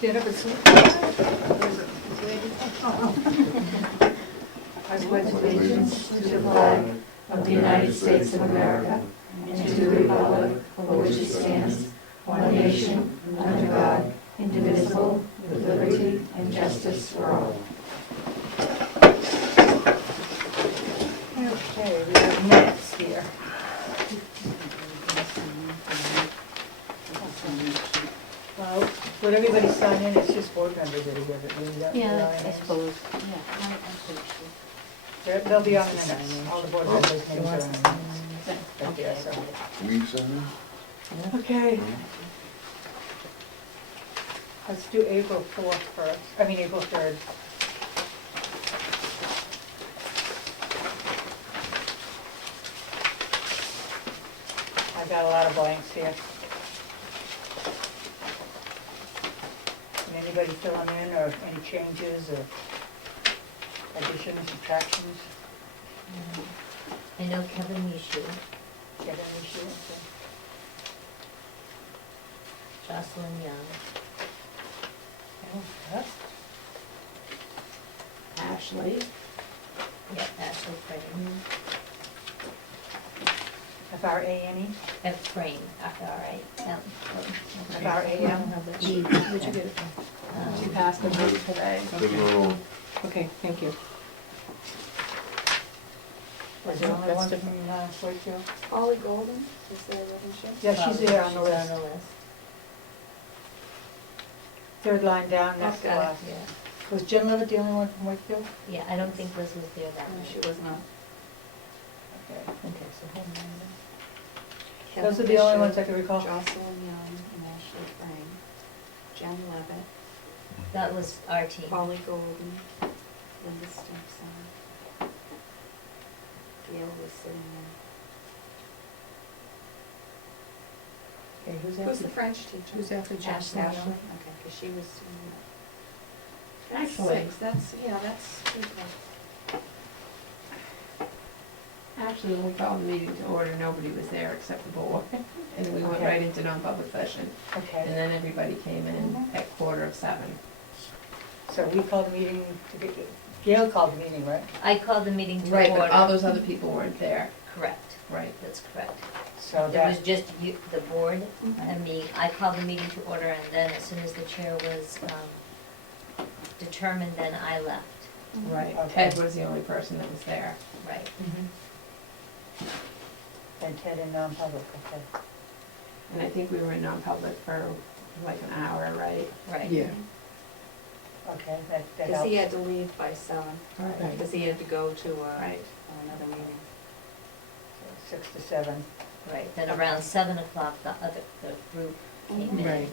Stand up and salute. I pledge allegiance to the flag of the United States of America and to the republic for which it stands, one nation, under God, indivisible, with liberty and justice for all. Okay, we have minutes here. Well, would everybody sign in? It's just board members that are here, but we don't. Yeah, I suppose. They'll be on the minutes. All the board members' names are on the minutes. Right there, so. We sign Okay. Let's do April 4th first, April 3rd. I've got a lot of blanks here. Can anybody fill them in, or any changes, or additions, subtractions? I know Kevin Mishu, Get any issue? Okay. Jocelyn Young, Oh, yeah. Ashley. Ashley Frame, F-R-A-N-E? Frame, F-R-A-M. F-R-A-M? Where'd you get it from? She passed them out today. There's no, Okay, thank you. Was there only one from Wakefield? Holly Golden, is there, wasn't she? Yeah, she's there on the list. She's on the list, Third line down, next to Okay. last. yeah. Was Jen Levitt the only one from Wakefield? Yeah, I don't think Liz was there that No, night. she was not. Okay, so hold on. Kevin Those are the only Bishop, ones I can recall. Jocelyn Young and Ashley Frame, Jen Levitt, That was our team. Holly Golden, Linda Stimpson. Gail was sitting Okay, who's there. Who's the after? French teacher? Who's after Ashley Jocelyn? Young. Okay, because she was doing that. That's Actually- six, that's two plus. Actually, when we called the meeting to order, nobody was there except the board. And we went Okay. right into non-public session. And Okay, then everybody came in at 6:45. so we called the meeting, Gail called the meeting, right? I called the meeting to Right, order. but all those other people weren't there. Correct, Right. that's correct. So There was that, just you, the board, and me. I called the meeting to order, and then as soon as the chair was determined, then I left. Right. Okay. Ted was the only person that was there. Right. and Ted in non-public, okay. And I think we were in non-public for like an hour, right? Right. Okay, that Because he helps. had to leave by 7, Right. because he had to go to Right. another meeting. 6 to 7. Right, then around 7 o'clock, the group came in. Right.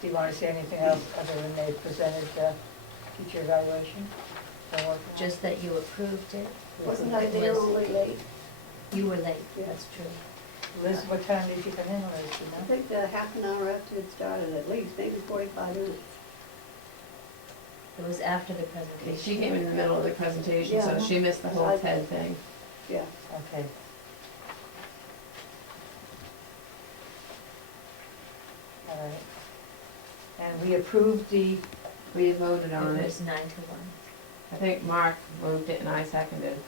Do you want to say anything else other than they presented teacher evaluation? They're working on it? Just that you approved it. Wasn't I there only late? You were late, Yeah. that's true. Liz, what time did you come in, Liz, do you I know? think half an hour after it started, at least, maybe 45 minutes. It was after the presentation. She came in the middle of the presentation, so Yeah. she missed the whole Ted thing. Yeah. Okay. All right. And we approved the, We had voted on It it. was 9 to 1. I think Mark moved it and I seconded.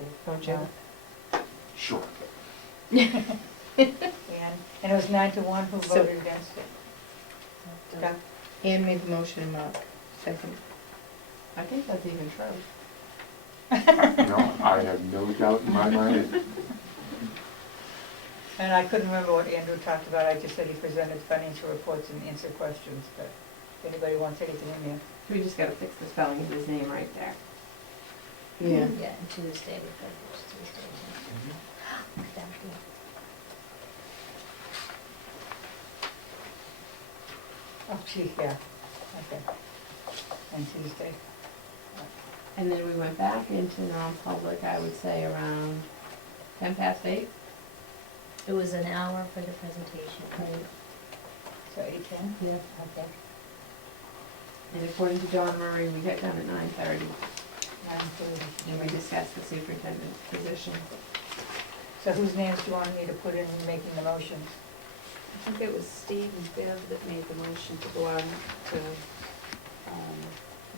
okay, Don't you? sure. and it was 9 to 1, who So- voted against it? Doug? Ann made the motion and Mark second. I think that's even true. No, I have no doubt in my mind. And I couldn't remember what Andrew talked about, I just said he presented financial reports and answered questions, but if anybody wants anything in there. We just gotta fix the spelling of his name right there. Yeah. Yeah, and Tuesday, because it was Tuesday. Thank you. Oh, gee, yeah, okay. And Tuesday. And then we went back into non-public, I would say around 8:10. It was an hour for the presentation. So 8:10? Yeah. Okay. And according to Dawn Murray, we got done at 9:30. 9:30. And we discussed the superintendent position. So whose names do you want me to put in making the motions? I think it was Steve and Bev that made the motion to go out to,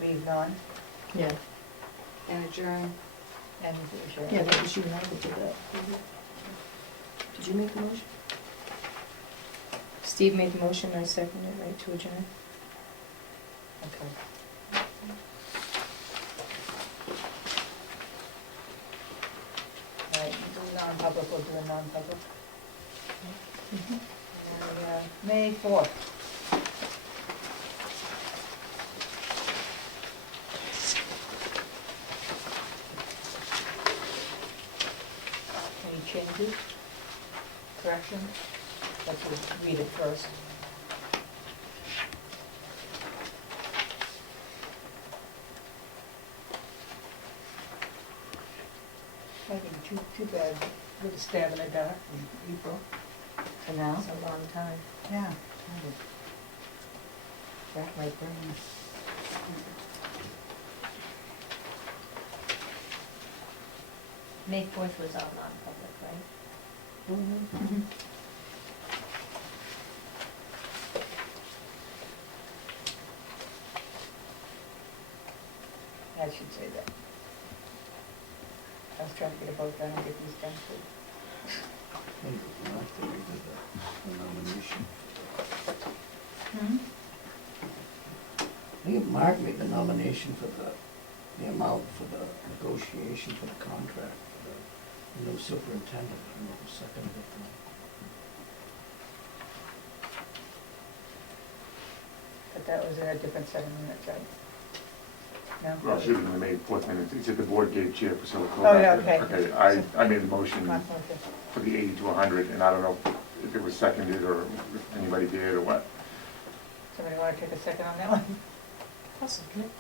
Leave none Yeah. and adjourn. and adjourn. Yeah, that was you and I that did that. Did you make the motion? Steve made the motion, I seconded it, right, to adjourn? Okay. All right, do non-public, we'll do a non-public. May 4th. Any changes, corrections? Let's read it first. I think too bad with the stab in the dark in April. For now? It's a long time. Yeah. Rack my brain. May 4th was all non-public, right? Mm-hmm. I should say that. I was trying to get a vote done and get these done too. I think Mark made the nomination for the amount for the negotiation for the contract for the new superintendent. I don't know who seconded it. But that was in a different set of minutes, right? No? Well, she was in the May 4th minutes. He said the board gave chair for Silver Cove. Oh, yeah, okay. Okay, I made the motion Mark motion. for the 80 to 100, and I don't know if it was seconded or if anybody did or what. Somebody want to take a second on that one? I'll second it.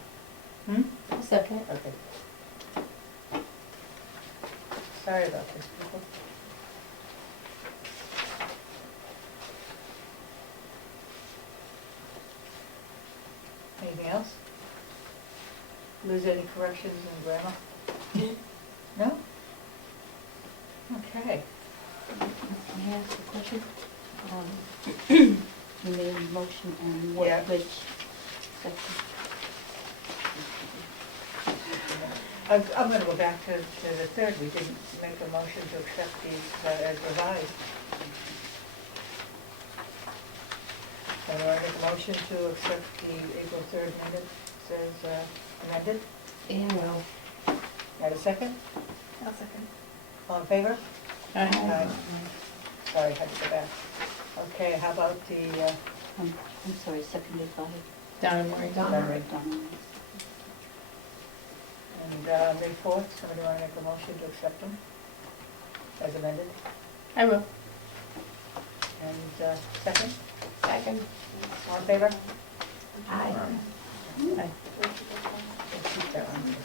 Hmm? I'll second it. Okay. Sorry about this, people. Anything else? Lose any corrections in grammar? No? Okay. Can I ask a question? You made a motion on what, Yeah. which section? I'm gonna go back to the third. We didn't make a motion to accept these as revised. So do I make a motion to accept the April 3rd minutes as amended? Yeah, well. Got a second? I'll second. All in favor? Aye. Sorry, had to go back. Okay, how about the, I'm sorry, seconded by Down and Maureen. Donna. Donna. and May 4th, somebody want to make a motion to accept them as amended? I will. And second? Second. All in favor? Aye. Aye. Let's keep that one.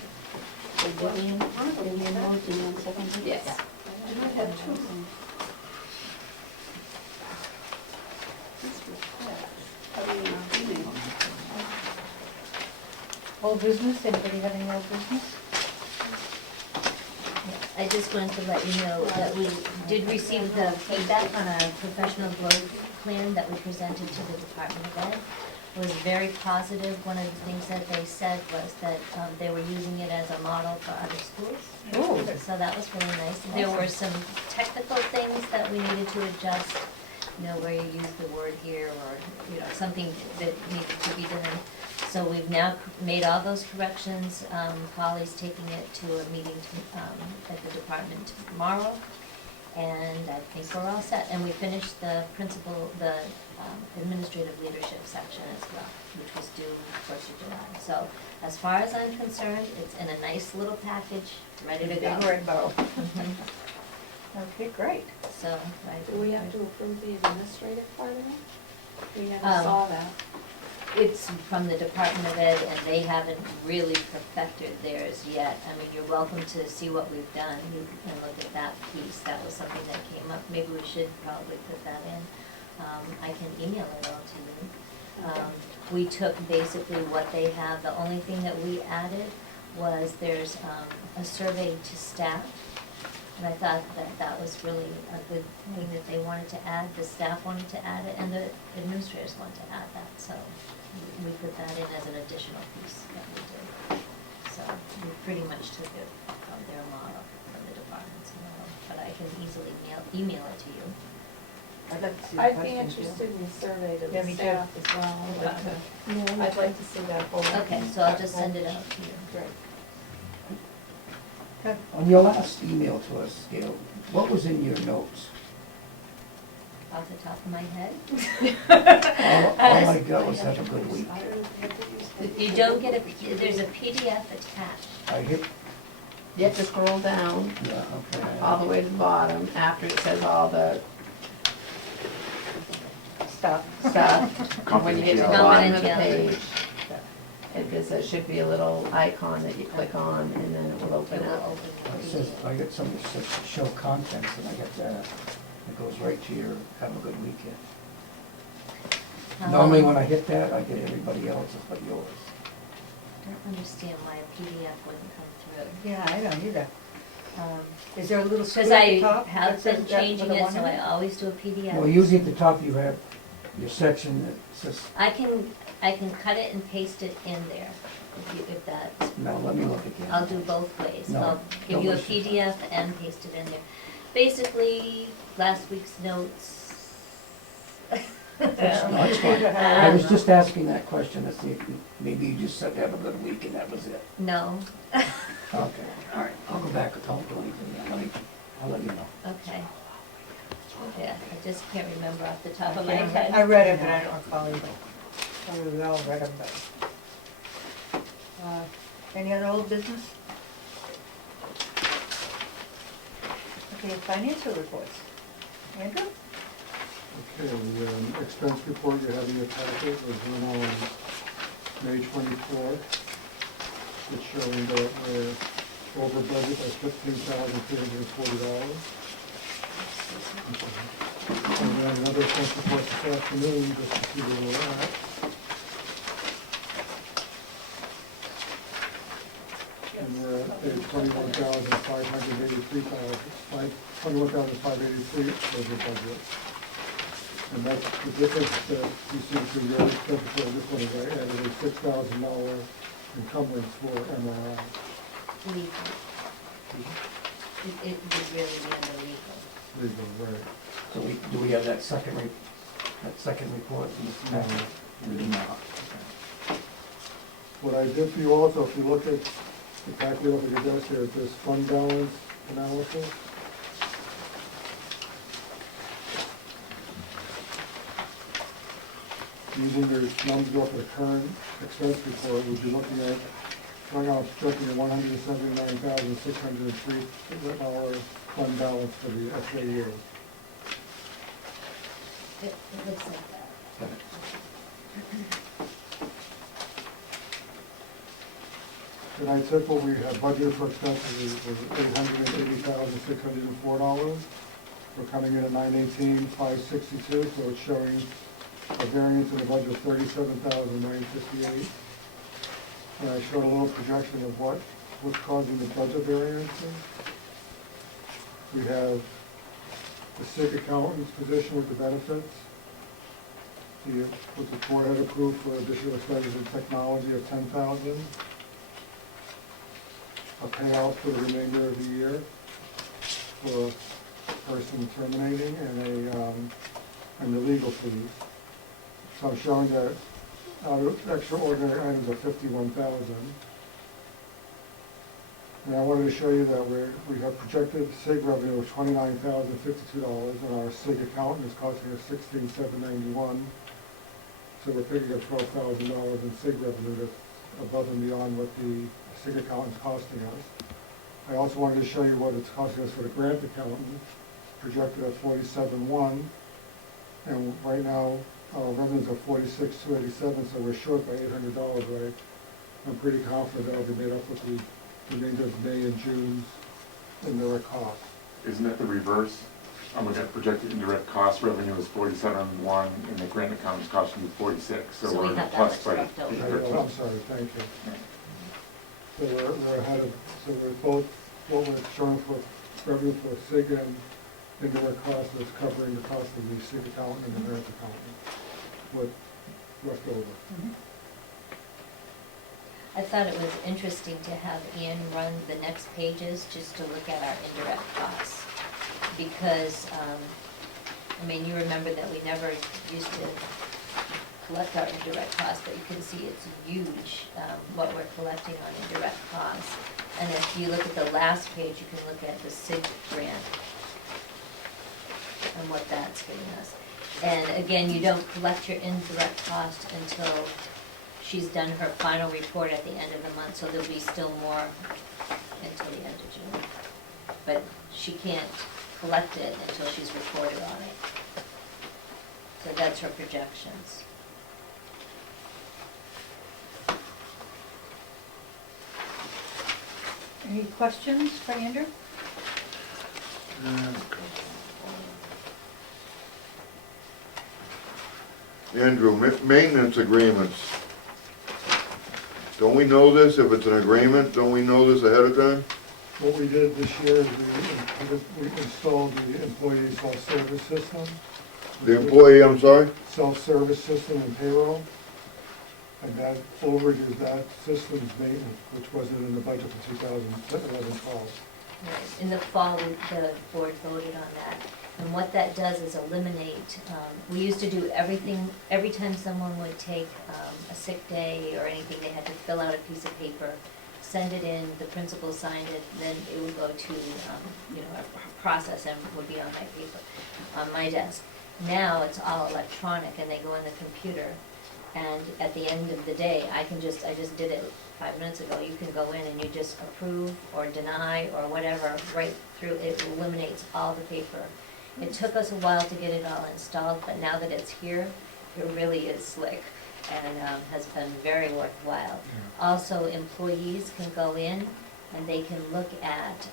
So Vivian moved and then seconded? Yes. I might have two. Old business, anybody have any old business? I just wanted to let you know that we did receive the feedback on our professional growth plan that we presented to the Department of Ed. It was very positive. One of the things that they said was that they were using it as a model for other schools. Oh. So that was really nice. There were some technical things that we needed to adjust, you know, where you use the word here or, you know, something that needed to be done. So we've now made all those corrections. Polly's taking it to a meeting at the department tomorrow. And I think we're all set. And we finished the administrative leadership section as well, which was due 1st of July. So as far as I'm concerned, it's in a nice little package, ready to go. Big rainbow. Mhm. Okay, great. So, Do we have to approve the administrative part of it? We never Um, saw that. It's from the Department of Ed, and they haven't really perfected theirs yet. I mean, you're welcome to see what we've done. You can look at that piece. That was something that came up. Maybe we should probably put that in. I can email it all to you. We took basically what they have. The only thing that we added was there's a survey to staff And I thought that that was really a good thing that they wanted to add, the staff wanted to add it, and the administrators wanted to add that, so we put that in as an additional piece that we did. So we pretty much took it from their model, from the department's model, but I can easily email it to you. I'd like to see the I'd be questions, yeah. interested in the survey to Yeah, the me too. staff as well. I'd like to see that whole. Okay, so I'll just send it out to you. Great. On your last email to us, Gail, what was in your notes? Off the top of my head. All I got was have a good week. You don't get there's a PDF attached. I hit, You have to scroll down yeah, okay. all the way to the bottom after it says all the Stop. stuff. And when you get to the Confidentiality. bottom of the page, there should be a little icon that you click on and then it will It open will up. open the It says, PDF. I got something that says show contents, and I got that. It goes right to your have a good weekend. Normally when I hit that, I get everybody else's but yours. I don't understand why a PDF wouldn't come through. Yeah, I don't either. Is there a little Because square at I the top? have that says been that with changing a it, one so in I always do a PDF. Well, usually at the top you have your section that says, I can cut it and paste it in there, if that, no, let me look again. I'll do both ways. No, I'll give don't you a waste your time. PDF and paste it in there. Basically, last week's notes. No, it's fine. I was just asking that question to see if maybe you just said have a good week and that was it. No, Okay, all right, I'll go back and don't do anything. I'll let you know. okay. Yeah, I just can't remember off the top of my I head. read it, but I don't recall either. Probably we all read them, but. Any other old business? Okay, financial reports. Andrew? Okay, the expense report you have in your packet was run on May 24th. It's showing that we're over budget by $15,340. And then another expense report this afternoon, just to see where we're at. And we're at a $21,583 over budget. And that's the difference that you see between your expense report, this one is I added a $6,000 encumbrance for MRI. Legal. It would really be under legal. Legal, right. So do we have that second report? No. We do not. What I did for you also, if you look at the calculator of your desk here, is this fund balance analysis. Using your numbers off of the current expense report, we'd be looking at, right now, it's projecting a $179,603 fund balance for the SAU. It looks like that. And I took what we had budgeted for expenses was $880,604. We're coming in at $918,562, so it's showing a variance in the budget of $37,958. And I showed a little projection of what's causing the budget variances. We have the SIG accountant's position with the benefits. What the board had approved for additional expenses in technology of $10,000. A payout for the remainder of the year for a person terminating and the legal fees. So I'm showing that out of extraordinary items of $51,000. And I wanted to show you that we have projected SIG revenue of $29,052, and our SIG accountant is costing us $16,791. So we're picking up $12,000 in SIG revenue that's above and beyond what the SIG accountant's costing us. I also wanted to show you what it's costing us for the grant accountant, projected at $47,100, and right now our revenues are $46,287, so we're short by $800. Right? I'm pretty confident that'll be made up with the remainder of May and June's indirect costs. Isn't that the reverse? I'm looking at projected indirect cost revenue is 47.1, and the grant account is costing you 46, so So we we're in the have that plus much by left over. 13. I'm sorry, thank you. So we're ahead of, so we're both, what we're showing for revenue for SIG and indirect costs is covering the cost of the SIG accountant and the grant accountant, what left over. I thought it was interesting to have Ian run the next pages just to look at our indirect costs. Because, I mean, you remember that we never used to collect our indirect costs, but you can see it's huge, what we're collecting on indirect costs. And if you look at the last page, you can look at the SIG grant and what that's giving us. And again, you don't collect your indirect cost until she's done her final report at the end of the month, so there'll be still more until the end of June. But she can't collect it until she's reported on it. So that's her projections. Any questions for Andrew? Andrew, maintenance agreements. Don't we know this, if it's an agreement, don't we know this ahead of time? What we did this year is we installed the employee self-service system. The employee, I'm sorry? Self-service system and payroll. And that overages that system's maintenance, which wasn't in the budget for 2011-12. In the fall, the board voted on that. And what that does is eliminate, we used to do everything, every time someone would take a sick day or anything, they had to fill out a piece of paper, send it in, the principal signed it, then it would go to, a process and would be on my paper, on my desk. Now it's all electronic and they go in the computer, and at the end of the day, I just did it 5 minutes ago, you can go in and you just approve or deny or whatever, right through, it eliminates all the paper. It took us a while to get it all installed, but now that it's here, it really is slick and has been very worthwhile. Also, employees can go in and they can look at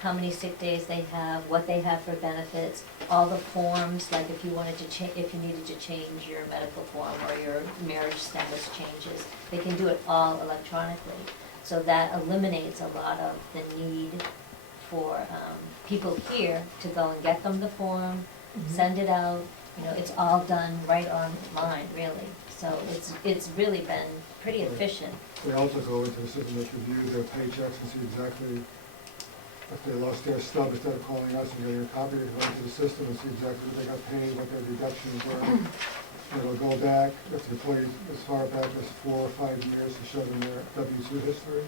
how many sick days they have, what they have for benefits, all the forms, like if you wanted to if you needed to change your medical form or your marriage status changes, they can do it all electronically. So that eliminates a lot of the need for people here to go and get them the form, send it out, it's all done right online, really. So it's really been pretty efficient. They also go into the system that review their paychecks and see exactly if they lost their stub, instead of calling us and getting a copy, they go into the system and see exactly what they got paid, what their deductions were. And it'll go back, if the employee as far back as 4 or 5 years to show them their W-2 history.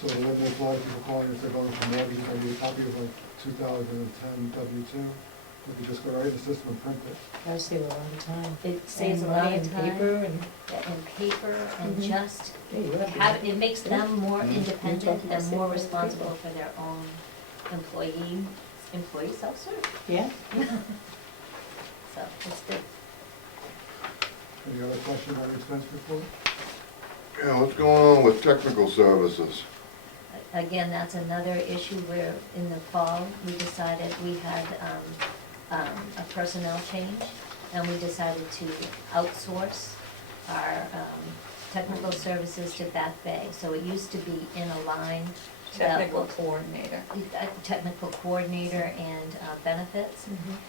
So it eliminates a lot of people calling if they're going for mortgage, I need a copy of like 2010 W-2. We could just go right in the system and print it. That'll save a lot of time. It saves a And lot money of and time. paper and. And paper and just Yeah, you have to have, it makes them more Mhm. independent You're and more talking about responsible for their own employee self-serve. Yeah. So it's good. Any other questions on the expense report? Yeah, what's going on with technical services? Again, that's another issue where in the fall, we decided we had a personnel change, and we decided to outsource our technical services to Back Bay. So it used to be in a line. that Technical will- coordinator. Technical coordinator and benefits.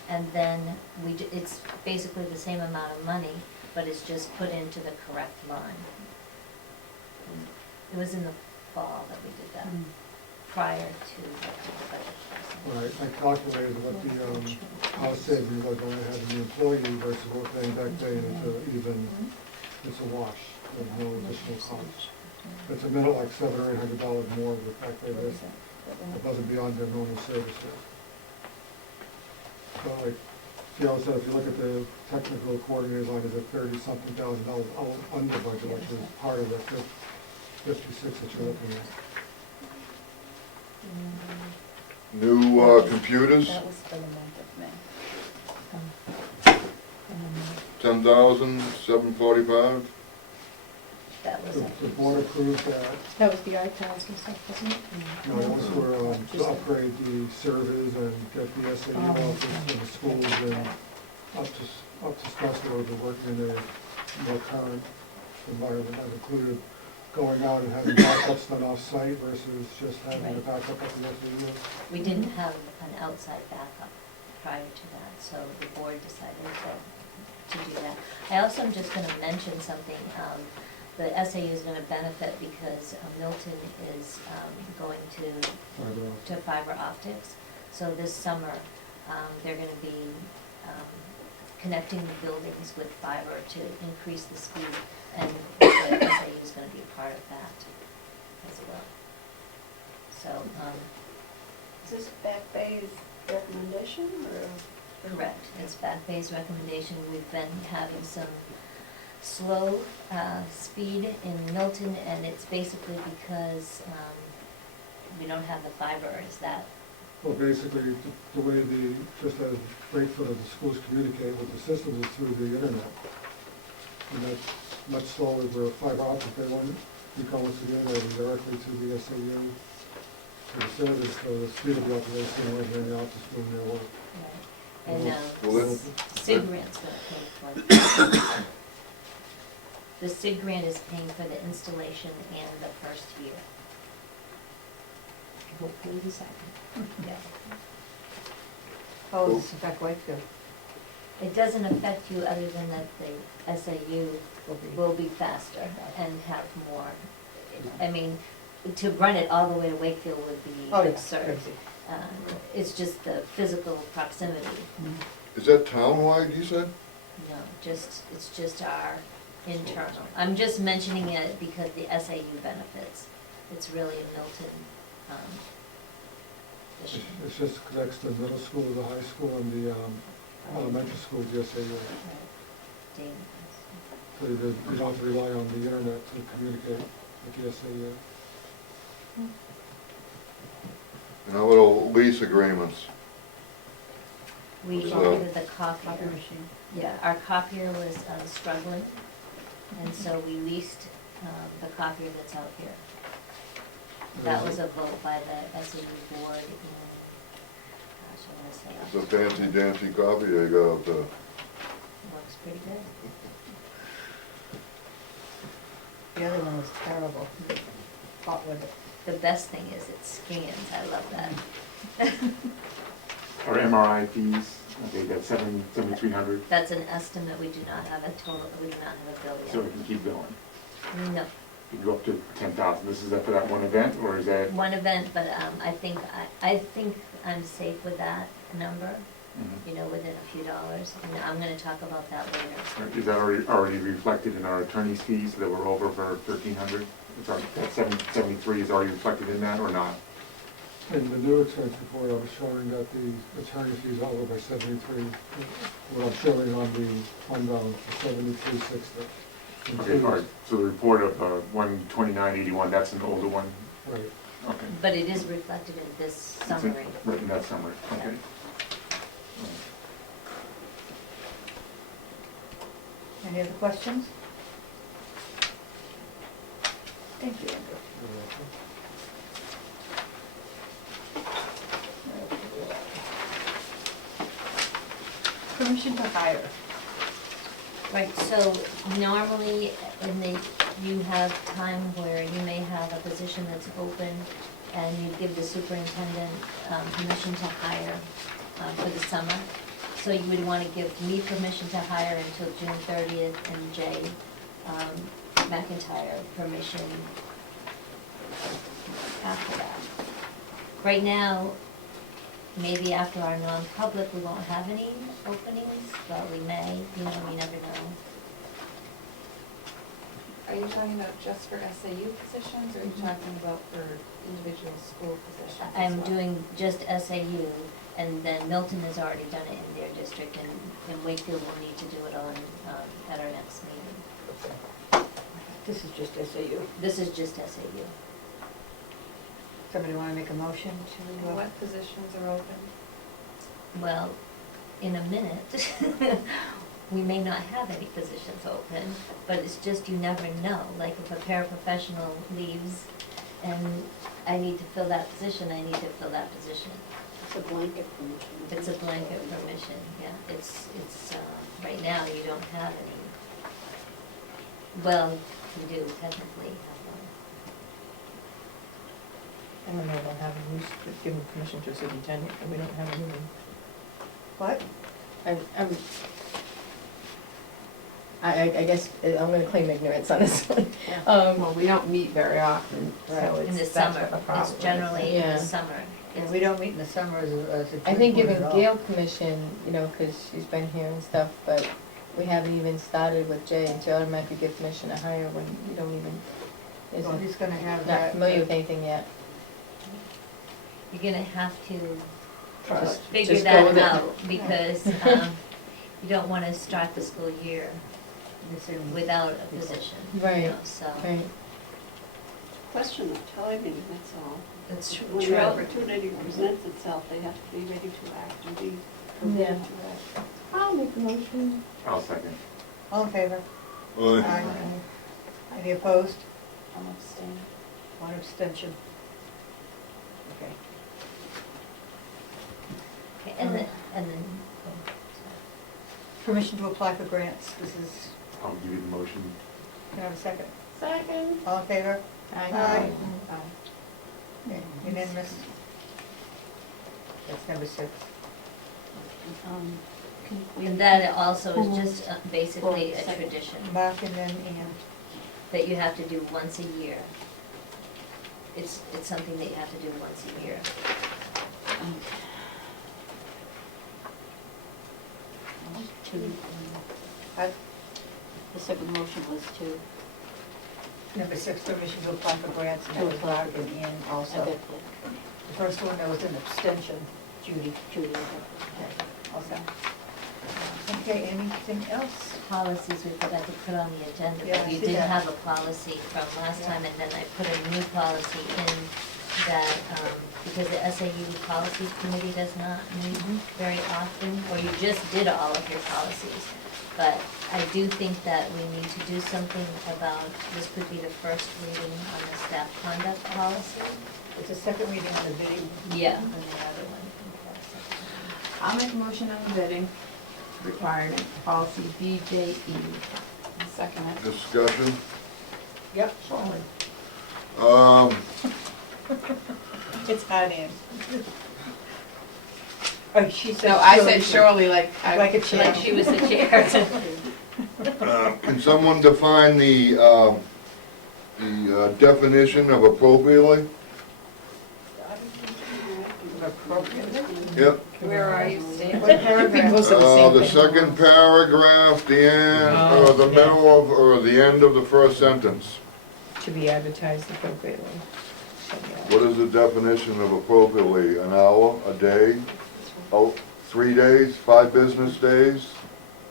And then it's basically the same amount of money, but it's just put into the correct line. It was in the fall that we did that, prior to the budget process. Right, I calculated what the cost savings was when I had the employee versus what we're paying back pay, and it's a wash, there's no additional cost. It's a minute like $700 or $800 more with back pay this, above and beyond their normal services. So like, also if you look at the technical coordinator line, is at $30-something thousand under budget, which is part of the 56 that you're looking at. New computers, That was for the month of May. 10,745. That was it. The board approved that. That was the iPads and stuff, wasn't it? No, that was for, to upgrade the servers and get the SAU office and the schools and up to scratch, so they're working in a more current environment. That included going out and having backups done off-site versus just having a Right. backup at the SAU. We didn't have an outside backup prior to that, so the board decided to do that. I also am just gonna mention something, the SAU is gonna benefit because Milton is, going to fiber optics. So this summer, they're gonna be, connecting the buildings with fiber to increase the speed, and the SAU is gonna be a part of that as well. So, Is this Back Bay's recommendation or? correct, it's Back Bay's recommendation. We've been having some slow speed in Milton, and it's basically because we don't have the fiber. Is that, Well, basically, the way just as Wakefield and the schools communicate with the systems is through the internet. And that's much slower where fiber optic, they want, you go into the internet and directly to the SAU, to the service, so the speed will be up to the same right here in the office doing their work. right? And Well, that's- SIG grant's gonna pay for it. The SIG grant is paying for the installation and the first year. Hopefully the second. Yeah. How does this affect Wakefield? It doesn't affect you other than that the SAU will be faster and have more. I mean, to run it all the way to Wakefield would be Oh, yeah, absurd. crazy. It's just the physical proximity. Is that townwide, you said? No, it's just our internal. I'm just mentioning it because the SAU benefits. It's really a Milton issue. It's just connects the middle school, the high school, and the elementary school, the SAU. Right. Dana. So you don't have to rely on the internet to communicate with the SAU. And our little lease agreements, We So- ordered the copier. Copy machine. Yeah, our copier was struggling, and so we leased the copier that's out here. That was a vote by the SAU board in, gosh, I wanna say. it's a fancy dancy copy they got up there. Works pretty good. The other one was terrible. Fought with it. The best thing is it scans, I love that. Our MRI fees, okay, that's $7,300, That's an estimate, we do not have a total, we do not have a bill so yet. we can keep going. No, You can go up to 10,000. This is that for that one event, or is that? one event, but I think I'm safe with that number, Mhm. you know, within a few dollars, and I'm gonna talk about that later. Is that already reflected in our attorney's fees that were over for 1,300? That 773 is already reflected in that or not? In the new expense report, I was showing that the attorney fees are over by 73. What I'm showing on the fund balance is 7360. Okay, all right, so the report of 12981, that's an older one? Right. Okay. But it is reflected in this It's in- summary. Right in that summary, okay. Any other questions? Thank you, Andrew. Permission to hire. Right, so normally you have time where you may have a position that's open and you give the superintendent permission to hire for the summer. So you would want to give me permission to hire until June 30th and Jay McIntyre permission after that. Right now, maybe after our non-public, we won't have any openings, but we may, you know, we never know. Are you talking about just for SAU positions, or are you talking about for individual school positions as I'm well? doing just SAU, and then Milton has already done it in their district, and Wakefield will need to do it on, at our next meeting. This is just SAU. This is just SAU. Somebody want to make a motion to? What positions are open? Well, in a minute, we may not have any positions open, but it's just you never know. Like if a paraprofessional leaves and I need to fill that position, I need to fill that position. It's a blanket permission. It's a blanket permission, yeah. It's, right now you don't have any. Well, you do technically have one. And then they don't have, who's given permission to a superintendent, and we don't have a meeting. What? I guess I'm gonna claim ignorance on this one. Well, we don't meet very often, so Right. it's, In the that's summer, what the problem it's is. generally in Yeah. the summer. And we don't meet in the summer as a I think joint board giving at all. Gail permission, you know, cause she's been here and stuff, but we haven't even started with Jay, and to automatically give permission to hire when you don't even, Well, isn't, he's gonna have not that. familiar with anything yet. You're gonna have to Just figure go that with it. out, because, you don't wanna start the school year without a position, you Right. know, so. Right, Question of timing, that's all. That's true. When the opportunity presents itself, they have to be ready to act and be prepared to act. I'll make a motion. I'll second. All in favor? Aye. Any opposed? I'll abstain. One abstention. Okay. Okay, and then, oh, Permission to apply for grants, this is, I'll give you the motion. can I have a second? Second. All in favor? Aye. Okay, unanimous. That's number 6. sorry. And that also is just basically a tradition Mark and then Ann. that you have to do once a year. It's something that you have to do once a year. The second motion was to, Number 6, permission to apply for grants, and that was Mark and Ann also. I bet The first one, there was an abstention, Judy. Judy, Also. Okay, anything else? Policies we forgot to put on the agenda, Yeah, but I you see did that. have a policy from last time, and then I put a new policy in that, because the SAU Policies Committee does not meet very often, or you just did all of your policies. But I do think that we need to do something about, this could be the first reading on the staff conduct policy. It's a second reading on the bidding. Yeah. And the other one. I'll make a motion on the bidding requirement, policy BJE. Second it. Discussion. Yep. It's hot in. Oh, she said. No, I said surely like. Like a chair. Like she was the chair. Can someone define the definition of appropriately? Appropriately? Yep. Where are you, Steve? What paragraph? Most of the same The thing. second paragraph, the end, or the middle of, or the end of the first sentence. To be advertised appropriately. What is the definition of appropriately? An hour, a day, 3 days, 5 business days?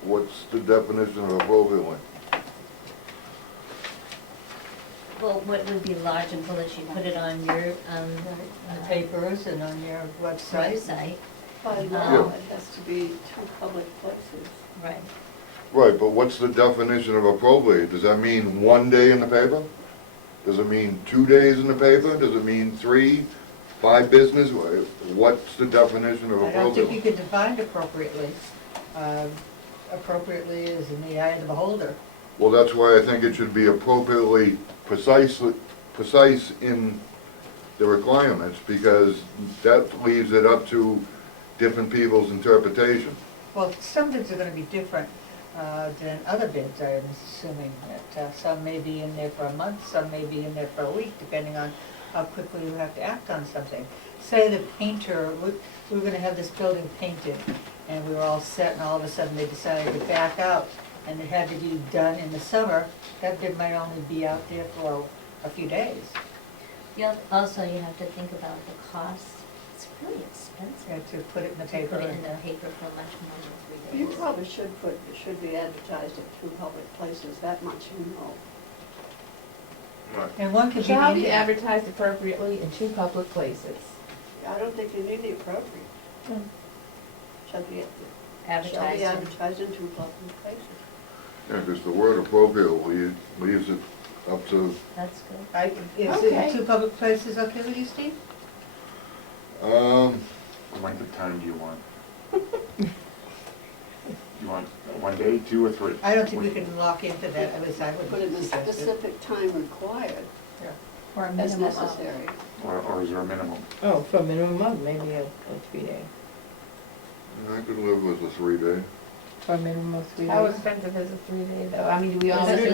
What's the definition of appropriately? Well, what would be large and bullets, you put it on your, On the papers and on your website. website, By law, it has to be 2 public places. right? Right, but what's the definition of appropriate? Does that mean 1 day in the paper? Does it mean 2 days in the paper? Does it mean 3, 5 business? What's the definition of I don't think you appropriate? could define appropriately. Appropriately is in the eye of the beholder. Well, that's why I think it should be appropriately precise in the requirements, because that leaves it up to different people's interpretation. Well, some bids are gonna be different than other bids, I'm assuming. That some may be in there for a month, some may be in there for a week, depending on how quickly you have to act on something. Say the painter, we were gonna have this building painted, and we were all set, and all of a sudden they decided to back out, and it had to be done in the summer. That bid might only be out there for a few days. Also, you have to think about the cost. It's really expensive To put it in the to paper. put it in the paper for much more than 3 You days. probably should put, it should be advertised at 2 public places, that much you know. And one could be. Shall be the- advertised appropriately in 2 public places. I don't think you need the appropriate. Shall be Advertised. advertised in 2 public places. Yeah, because the word appropriately leaves it up to, That's good. Is Okay. it 2 public places okay with you, Steve? What length of time do you want? You want 1 day, 2, or 3? I don't think we can lock into that, at least I would. Put in the suggest it. specific time required. Or a as minimum of. necessary. or is there a minimum? Oh, for a minimum of maybe a 3-day, I could live with a 3-day. for a minimum of 3 days. How expensive is a 3-day though? I mean, do we all? Is it